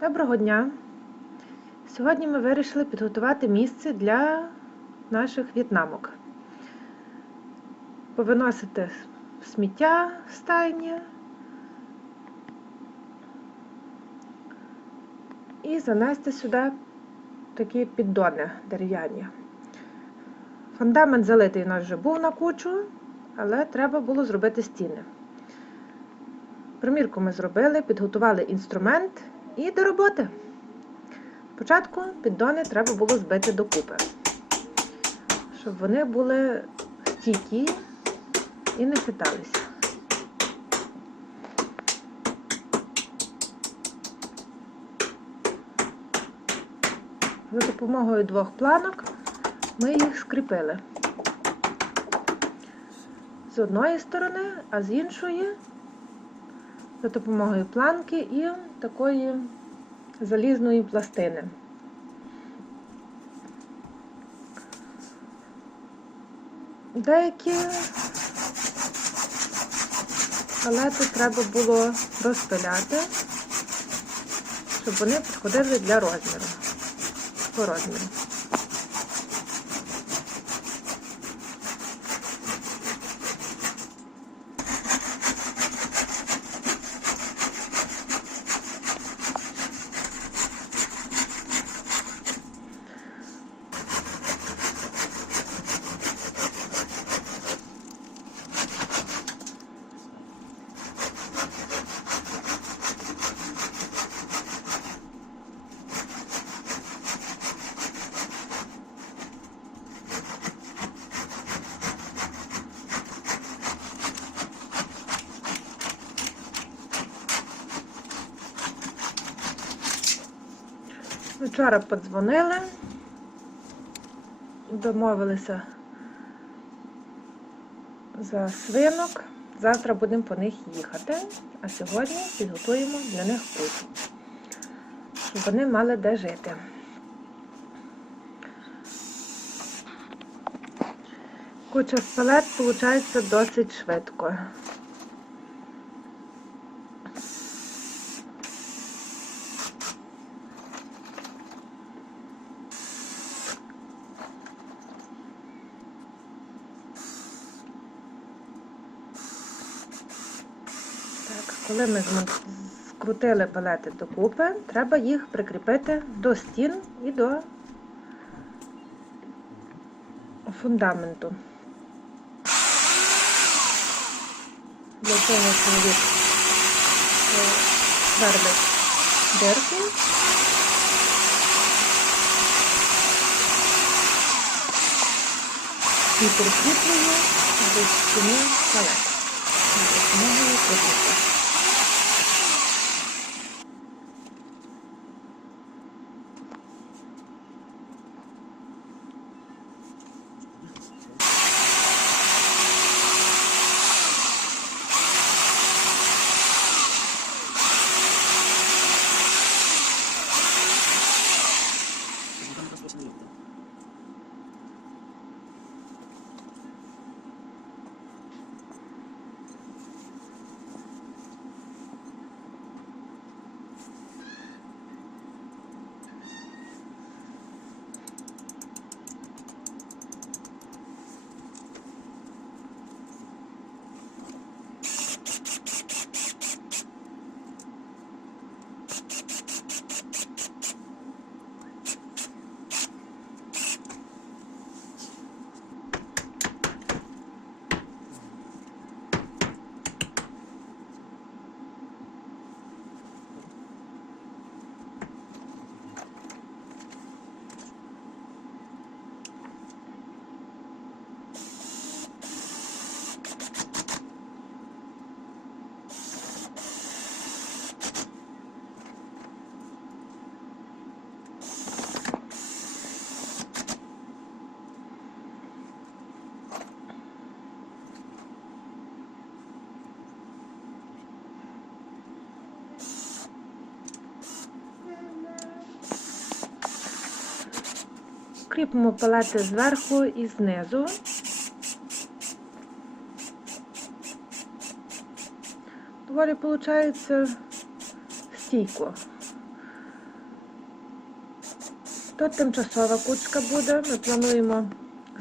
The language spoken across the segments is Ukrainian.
Доброго дня! Сьогодні ми вирішили підготувати місце для наших в'єтнамок. Повиносити сміття в стайні і занести сюди такі піддони дерев'яні. Фундамент залитий у нас вже був на кучу, але треба було зробити стіни. Примірку ми зробили, підготували інструмент і до роботи. Спочатку піддони треба було збити докупи, щоб вони були стійкі і не хиталися. За допомогою двох планок ми їх скріпили з одної сторони, а з іншої за допомогою планки і такої залізної пластини. Деякі палети треба було розпиляти, щоб вони підходили для розміру. По розміру. Вчора подзвонили, домовилися за свинок. Завтра будемо по них їхати, а сьогодні підготуємо для них кучу, щоб вони мали де жити. Куча з палет виходить досить швидко. Так, коли ми скрутили палети докупи, треба їх прикріпити до стін і до фундаменту. Для цього чоловік е, сверлить дирки. І прикріплює до стіни палет. За допомогою палети зверху і знизу. Доволі виходить стійко. То тимчасова кучка буде. Ми плануємо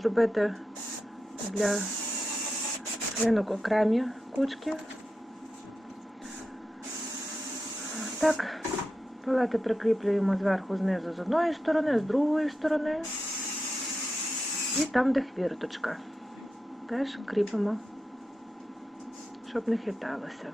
зробити для свинок окремі кучки. Так, палети прикріплюємо зверху, знизу з одної сторони, з другої сторони. І там, де хвірточка. Теж кріпимо, щоб не хиталося.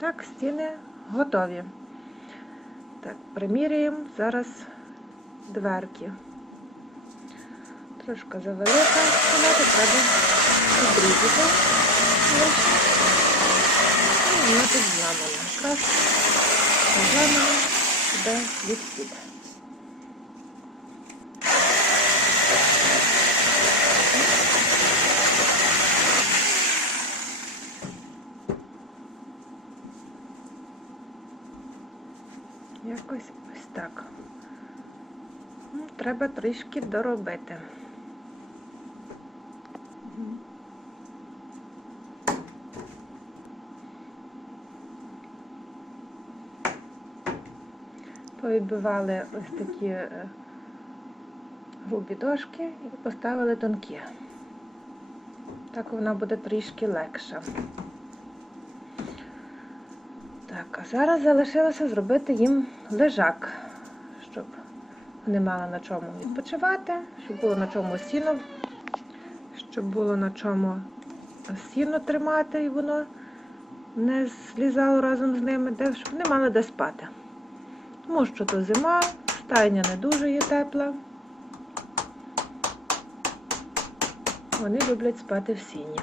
Так, стіни готові. Так, приміряємо зараз дверки. Трошки завелика, палета треба підрізати. І вона тут зламана. Якраз зламана сюди відхід. Якось ось так. Ну, Треба трішки доробити. Повідбивали ось такі е, грубі дошки і поставили тонкі. Так вона буде трішки легша. Так, а зараз залишилося зробити їм лежак, щоб вони мали на чому відпочивати, щоб було на чому сіно, щоб було на чому сіно тримати і воно не злізало разом з ними, де, щоб вони мали де спати. Тому що то зима, стайня не дуже є тепла. Вони люблять спати в сіні.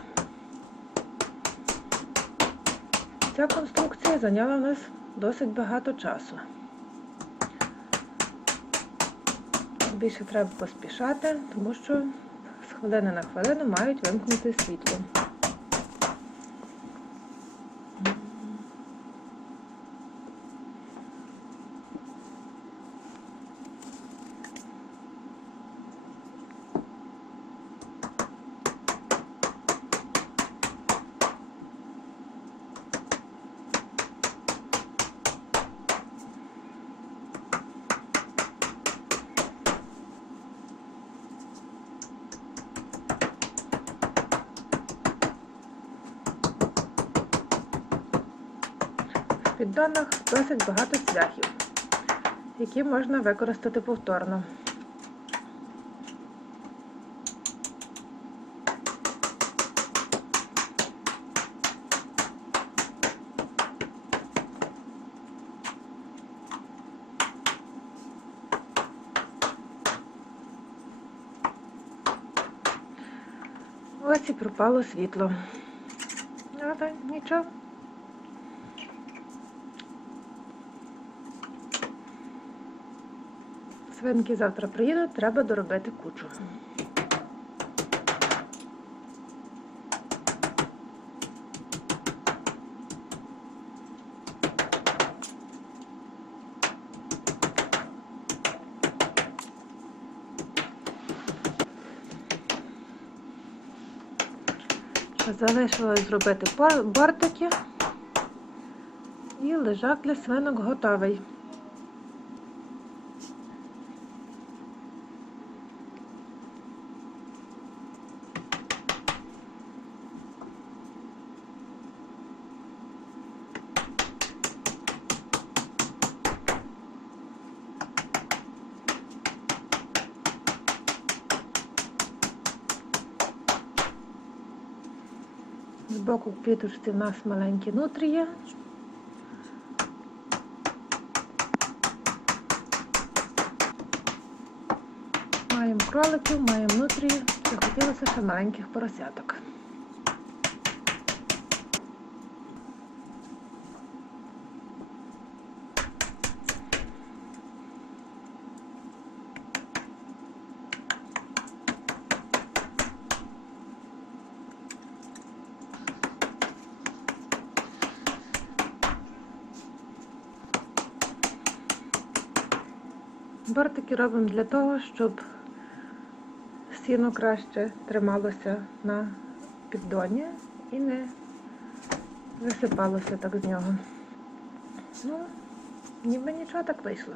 Ця конструкція зайняла в нас досить багато часу. Більше треба поспішати, тому що з хвилини на хвилину мають вимкнути світло. Піддонах досить багато цвяхів, які можна використати повторно. Ось і пропало світло. Але нічого. Свинки завтра приїдуть, треба доробити кучу. Залишилось зробити бортики і лежак для свинок готовий. Збоку в квіточці в нас маленькі нутрії. Маємо кроликів, маємо нутрії. Захотілося ще маленьких поросяток. Бортики робимо для того, щоб сіно краще трималося на піддоні і не висипалося так з нього. Ну, ніби нічого так вийшло.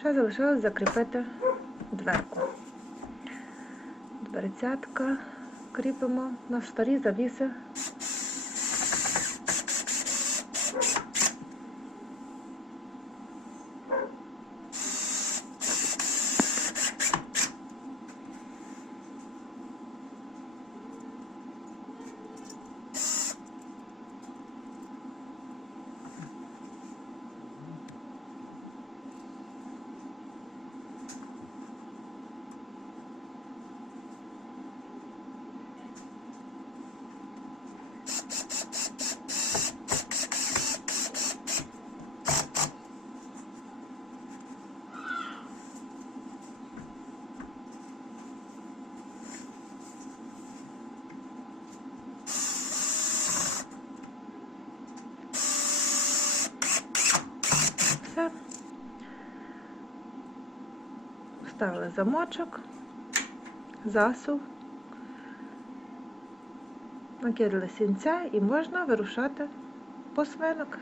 Ще залишилось закріпити дверку. Дверцятка кріпимо на старі завіси. Вставили замочок, засув, накидали сінця і можна вирушати по свинок.